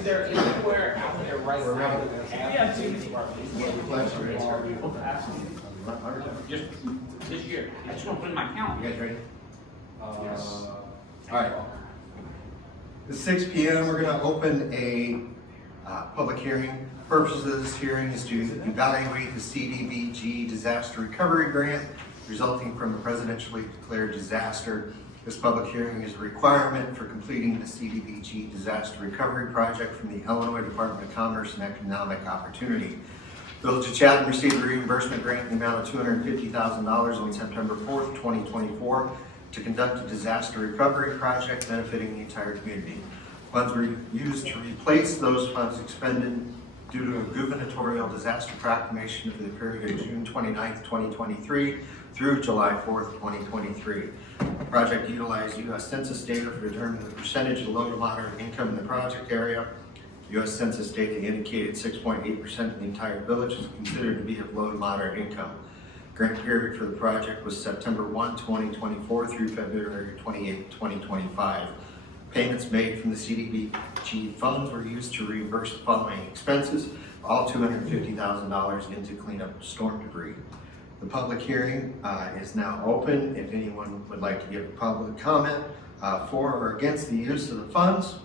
Is there anywhere out there right now that have too many just this year? I just want to put in my calendar. You guys ready? Yes. All right. At 6 p.m. we're going to open a public hearing. Purpose of this hearing is to evaluate the CDBG disaster recovery grant resulting from a presidentially declared disaster. This public hearing is a requirement for completing the CDBG disaster recovery project from the Illinois Department of Commerce and Economic Opportunity. Village of Chatham received a reimbursement grant in the amount of $250,000 on September 4th, 2024 to conduct a disaster recovery project benefiting the entire community. Funds were used to replace those funds expended due to a gubernatorial disaster proclamation for the period of June 29th, 2023 through July 4th, 2023. The project utilized U.S. Census data for determining the percentage of low to moderate income in the project area. U.S. Census data indicated 6.8% of the entire village is considered to be of low to moderate income. Grant period for the project was September 1, 2024 through February 28, 2025. Payments made from the CDBG funds were used to reimburse the following expenses, all $250,000 into cleanup storm debris. The public hearing is now open. If anyone would like to give a public comment for or against the use of the funds.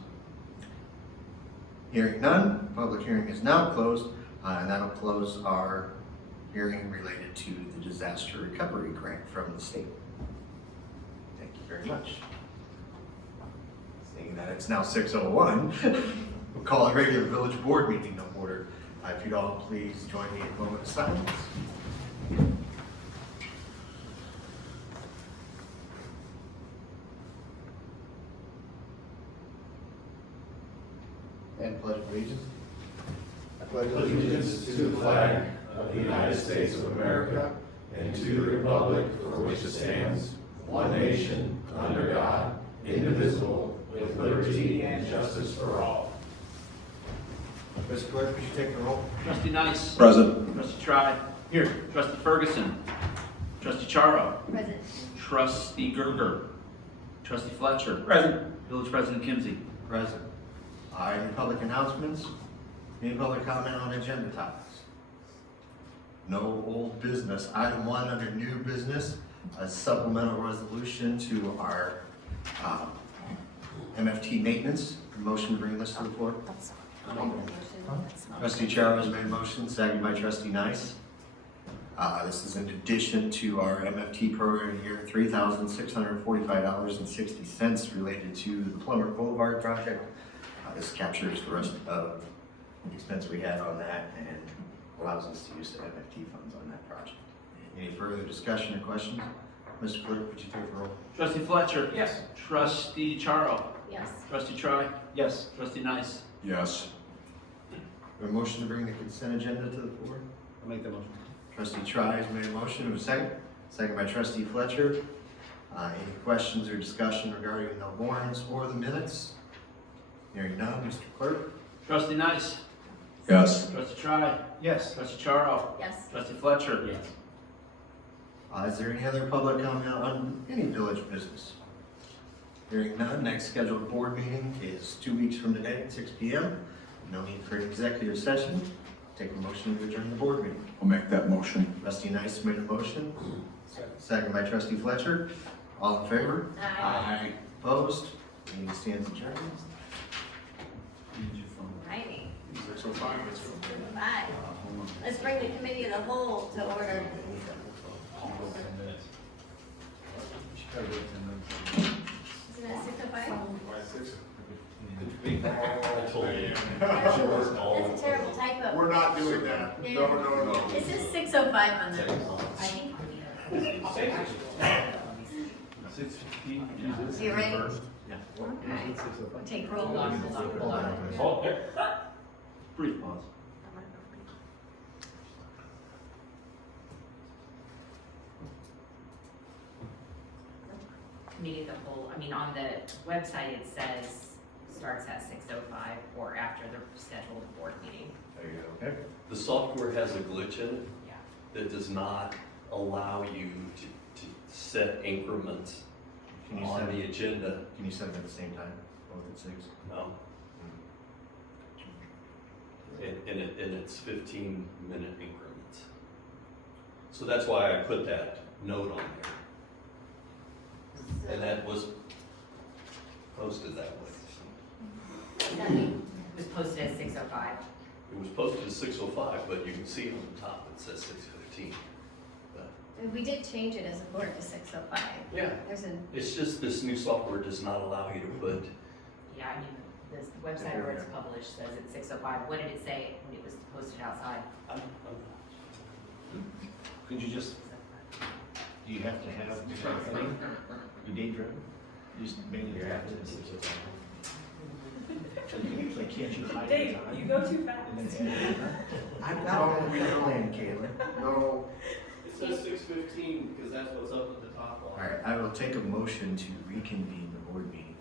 Hearing none, public hearing is now closed, and that'll close our hearing related to the disaster recovery grant from the state. Thank you very much. Seeing that it's now 6:01, we'll call a regular village board meeting to order. If you'd all please join me in a moment of silence. And pledge allegiance. I pledge allegiance to the flag of the United States of America and to the republic for which it stands, one nation, under God, indivisible, with liberty and justice for all. Mr. Clerk, would you take the roll? Trustee Nice. Present. Trustee Tribe. Here. Trustee Ferguson. Trustee Charo. Present. Trustee Gerger. Trustee Fletcher. Present. Village President Kimsey. Present. Any public announcements? Any public comment on agenda topics? No old business. Item 1 under new business, a supplemental resolution to our MFT maintenance. Motion to bring this to the floor. I'll make the motion. Trustee Charo has made a motion, seconded by Trustee Nice. This is in addition to our MFT program here, $3,645.60 related to the Plummer Boulevard project. This captures the rest of the expense we had on that and allows us to use the MFT funds on that project. Any further discussion or questions? Mr. Clerk, would you take the roll? Trustee Fletcher. Yes. Trustee Charo. Yes. Trustee Tribe. Yes. Trustee Nice. Yes. A motion to bring the consent agenda to the floor? I'll make that motion. Trustee Tribe has made a motion. A second? Second by Trustee Fletcher. Any questions or discussion regarding the warrants or the minutes? Hearing none, Mr. Clerk? Trustee Nice. Yes. Trustee Tribe. Yes. Trustee Charo. Yes. Trustee Fletcher. Yes. Is there any other public comment on any village business? Hearing none, next scheduled board meeting is 2 weeks from today at 6 p.m. No need for an executive session. Take a motion to adjourn the board meeting. I'll make that motion. Trustee Nice made a motion. Second by Trustee Fletcher. All in favor? Aye. Opposed? Meeting stands adjourned. Righty. So far, Bye. Let's bring the committee of the whole to order. Isn't that 6:05? That's a terrible typo. We're not doing that. No. It says 6:05 on the, I think. You ready? Okay. Take roll. Brief pause. Committee of the whole, I mean, on the website, it says starts at 6:05 or after the scheduled board meeting. There you go. Okay. The software has a glitch in it Yeah. that does not allow you to set increments Can you on send the agenda. Can you send them at the same time? Both at 6? No. and it's 15-minute increments. So that's why I put that note on there. And that was posted that way. That mean- It was posted as 6:05. It was posted as 6:05, but you can see on the top it says 6:15. We did change it as a board to 6:05. Yeah. There's a, It's just this new software does not allow you to put, Yeah, I mean, this website where it's published says it's 6:05. What did it say when it was posted outside? Could you just, do you have to have your day driven? You just mainly have to. Like, can't you hide the Dave, time? you go too fast. And then add the time? I'm not Wonderland, Caitlin. No. It says 6:15 because that's what's up at the top All right, I will take a motion to reconvene the board meeting.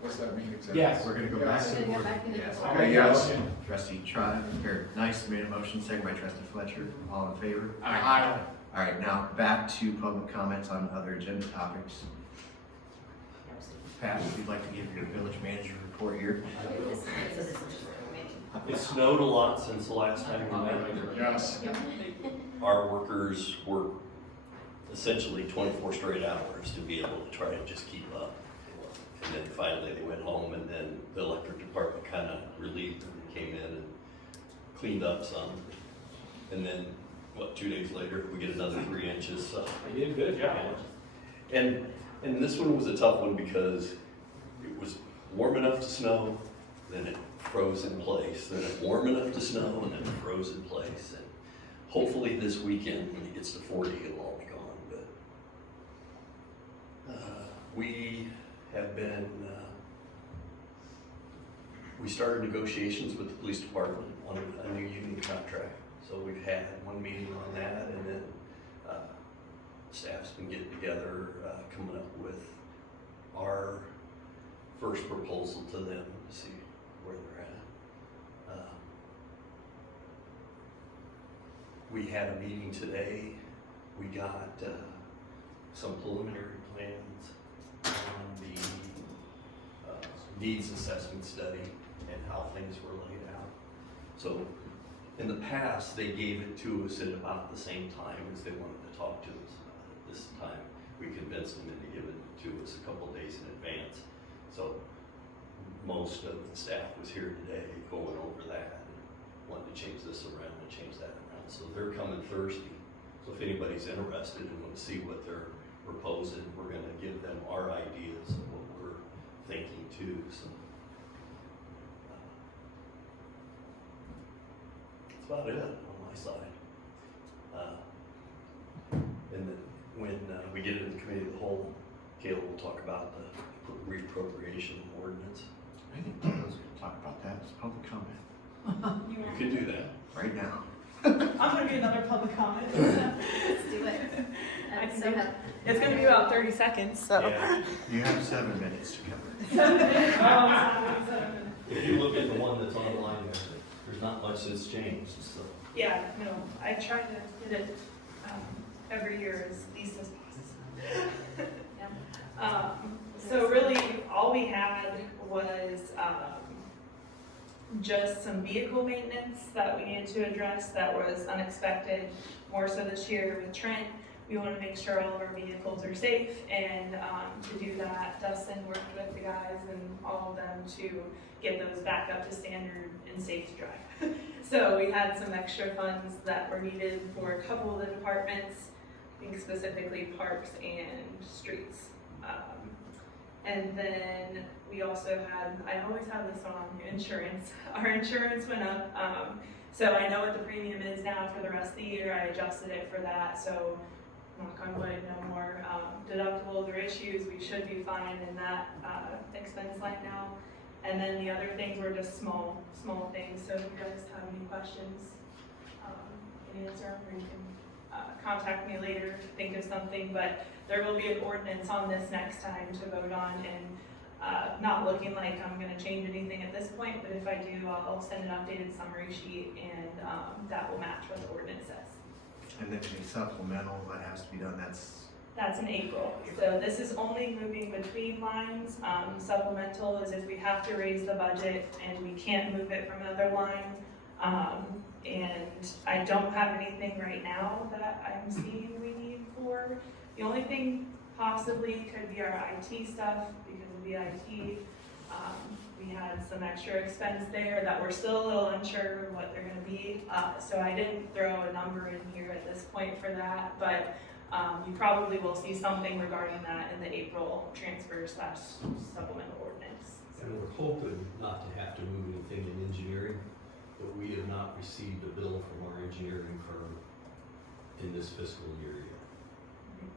What's that mean exactly? Yes. We're gonna go back to Should the go board. back into the Yes. board. Okay, yes. Trustee Trot, or Nice made a motion, second by trustee Fletcher. All in favor? Aye. All right, now back to public comments on other agenda topics. Pat, if you'd like to give your village manager report here. this is just a committee. It snowed a lot since the last time we met. Yes. Our workers work essentially 24 straight hours to be able to try to just keep up. And then finally they went home, and then the electric department kind of relieved them and came in and cleaned up some. And then, 2 days later, we get another 3 inches, so. You did a good job. And this one was a tough one because it was warm enough to snow, then it froze in place, then it warm enough to snow, and then it froze in place. And hopefully this weekend, when it gets to 40, it'll all be gone. But we have been, we started negotiations with the police department on a new union contract. So we've had one meeting on that, and then staff's been getting together, coming up with our first proposal to them to see where they're at. We had a meeting today. We got some preliminary plans on the needs assessment study and how things were laid out. So in the past, they gave it to us at about the same time as they wanted to talk to us. This time, we convinced them into giving it to us a couple days in advance. So most of the staff was here today going over that and wanted to change this around and change that around. So they're coming Thursday. So if anybody's interested and want to see what they're proposing, we're going to give them our ideas of what we're thinking too. So that's about it on my side. And then when we get into the committee of the whole, Caleb will talk about the reappropriation ordinance. I think I was gonna talk about that as public comment You could do that. right now. I'm gonna be another public comment. Let's do it. I can So do have- It's gonna be about 30 seconds, so. Yeah. You have 7 minutes to cover. If you look at the one that's online there, there's not much that's changed, so. Yeah, no, I try to hit it every year as least as possible. So really, all we had was just some vehicle maintenance that we needed to address that was unexpected, more so this year with Trent. We want to make sure all of our vehicles are safe, and to do that, Dustin worked with the guys and all of them to get those back up to standard and safe to drive. So we had some extra funds that were needed for a couple of the departments, I think specifically parks and streets. And then we also had, I always have this on insurance. Our insurance went up. So I know what the premium is now for the rest of the year. I adjusted it for that. So knock on wood, no more deductibles or issues. We should be fine in that expense line now. And then the other things were just small things. So if you guys have any questions, you can answer them, or you can contact me later if you think of something. But there will be an ordinance on this next time to vote on, and not looking like I'm going to change anything at this point. But if I do, I'll send an updated summary sheet, and that will match what the ordinance says. And then the supplemental that has to be done, that's That's in April. So this is only moving between lines. Supplemental is if we have to raise the budget and we can't move it from another line. And I don't have anything right now that I'm seeing we need for. The only thing possibly could be our IT stuff because of the IT. We had some extra expense there that we're still a little unsure what they're gonna be. So I didn't throw a number in here at this point for that, but you probably will see something regarding that in the April transfer / supplemental ordinance. And we're hoping not to have to move anything in engineering, but we have not received a bill from our engineering firm in this fiscal year yet.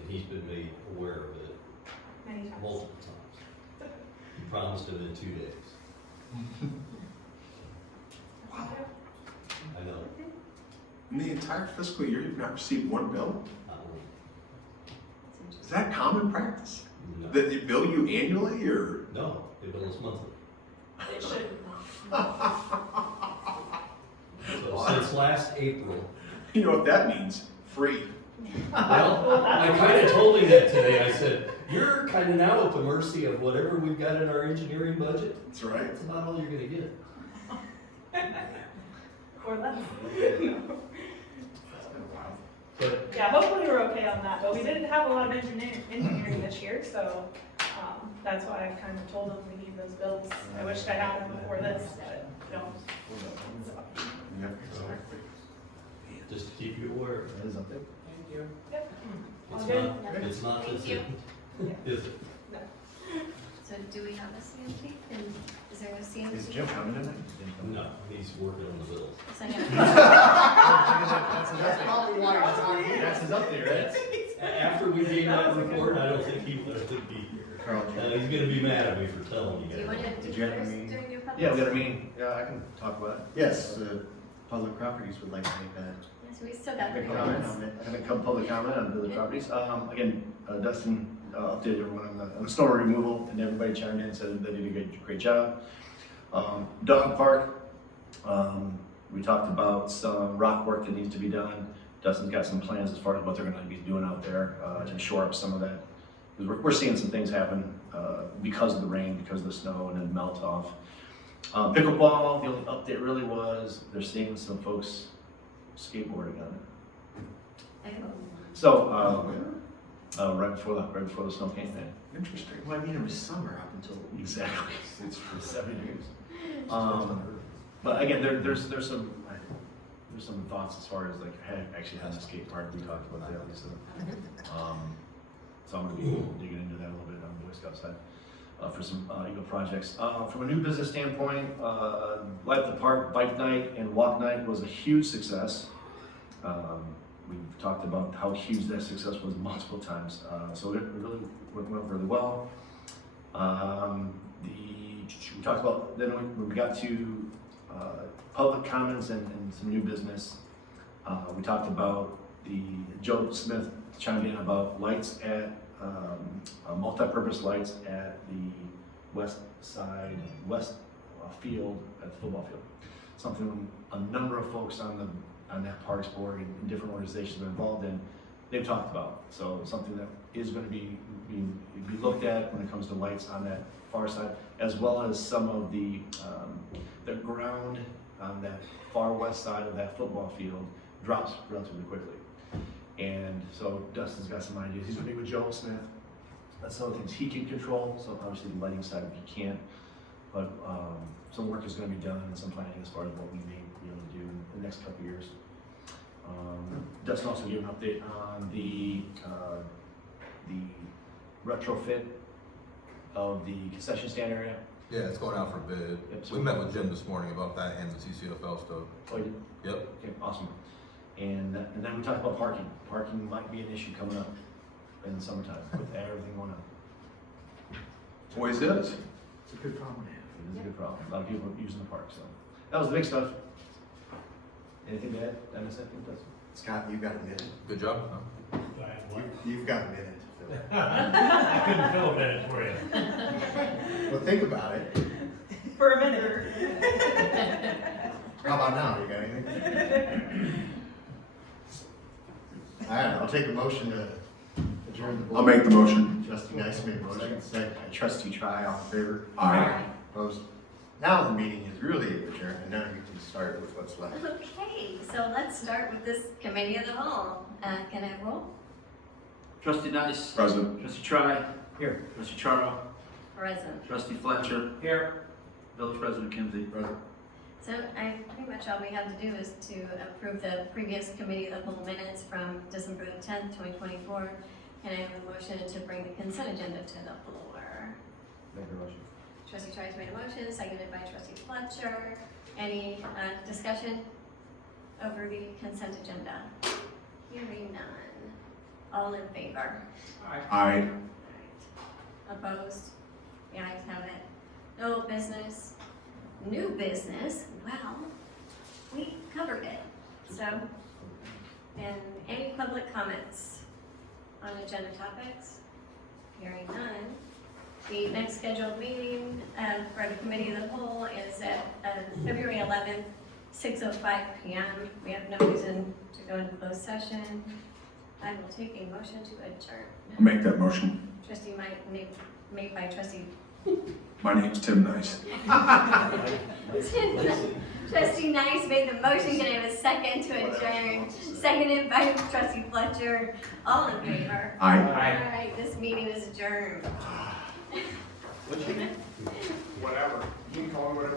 And he's been made aware of it Many times. multiple times. He promised him in 2 days. Wow. I know, In the entire fiscal year, you've not received one bill? not one. Is that common practice? No. That they bill you annually or? No, they bill us monthly. It should. So since last April, You know what that means? Free. well, I kind of told him that today. I said, you're kind of now at the mercy of whatever we've got in our engineering budget. That's right. That's about all you're gonna get. Or less. But Yeah, hopefully we're okay on that, but we didn't have a lot of engineering this year, so, that's why I kind of told them we need those bills. I wished I had them before this, but I don't. Yep. just to keep you aware, That is up there. Thank you. Yep. All it's good? not, it's not Thank this, you. is it? So do we have a CMP? And is there a CMP? Is Jim coming tonight? No, he's working on the bills. So, yeah. That's probably why it's on here. That's his up there, right? After we gave that report, I don't think he wanted to be here. Carl, He's gonna be mad at me for telling you Do you guys. want to Did do you have yours any- during your public? Yeah, we got a meeting. Yeah, I can talk about it. Yes, public properties would like to make a Yes, we still got the Make a comment comments. on it. Have a couple public comment on village properties. Again, Dustin updated everyone on the snow removal, and everybody chimed in and said they did a great job. Dog park, we talked about some rock work that needs to be done. Dustin's got some plans as far as what they're gonna be doing out there to shore up some of that. Because we're seeing some things happen because of the rain, because of the snow, and then melt off. Pickleball, the only update really was they're seeing some folks skateboarding on it. So, right before the snow came in. Interesting. well, I mean, it was summer up until. Exactly. It's for 7 years. But again, there's some thoughts as far as like, actually having a skate park, we talked about that, Lisa. So I'm gonna be digging into that a little bit on the Boy Scout side, for some, Eagle projects. From a new business standpoint, Light Up the Park Bike Night and Walk Night was a huge success. We've talked about how huge that success was multiple times, so it really went really well. We talked about, then when we got to public comments and some new business, we talked about Joe Smith chimed in about lights at, multi-purpose lights at the west field, at the football field. Something a number of folks on that Parks Board and different organizations are involved in, they've talked about. So something that is going to be looked at when it comes to lights on that far side, as well as some of the ground on that far west side of that football field drops relatively quickly. And so Dustin's got some ideas. He's going to be with Joe Smith. That's some of the things he can control. So obviously the lighting side he can't. But some work is going to be done and some planning as far as what we may be able to do in the next couple of years. Dustin also gave an update on the retrofit of the concession stand area. Yeah, it's going out for bid. Yep, so We met with Jim this morning about that and the TCFL stuff. Oh, you did? Yep. Okay, awesome. And then we talked about parking. Parking might be an issue coming up in the summertime with everything going on. Always is. It's a good problem to have. It is a good problem. A lot of people using the park, so. That was the big stuff. Anything to add? Did I miss anything, Dustin? Scott, you've got a minute. Good job. Huh? You've got a minute. I couldn't fill a minute for you. Well, think about it. For a minute. How about now? You got anything? All right, I'll take a motion to adjourn the board. I'll make the motion. Trustee Nice made a motion, second by trustee Try, all in favor? Aye. Opposed? Now the meeting is really adjourned, and now you can start with what's left. Okay, so let's start with this committee of the whole. Can I have roll? Trustee Nice. Present. Trustee Try. Here. Trustee Charo. Present. Trustee Fletcher. Here. Village President Kinsey. Present. So pretty much all we have to do is to approve the previous committee of the whole minutes from December the 10th, 2024. And I have a motion to bring the consent agenda to the floor. Make the motion. Trustee Trice made a motion, seconded by trustee Fletcher. Any discussion over the consent agenda? Hearing none. All in favor? Aye. Opposed? The ayes have it. No business. New business, well, we covered it. So, and any public comments on agenda topics? Hearing none. The next scheduled meeting for the committee of the whole is at February 11th, 6:05 p.m. We have no reason to go into closed session. I will take a motion to adjourn. I'll make that motion. Trustee made by trustee. My name's Tim Nice. Trustee Nice made the motion. Can I have a second to adjourn? Seconded by trustee Fletcher. All in favor? Aye. All right, this meeting is adjourned. Whatever. You can call me whatever.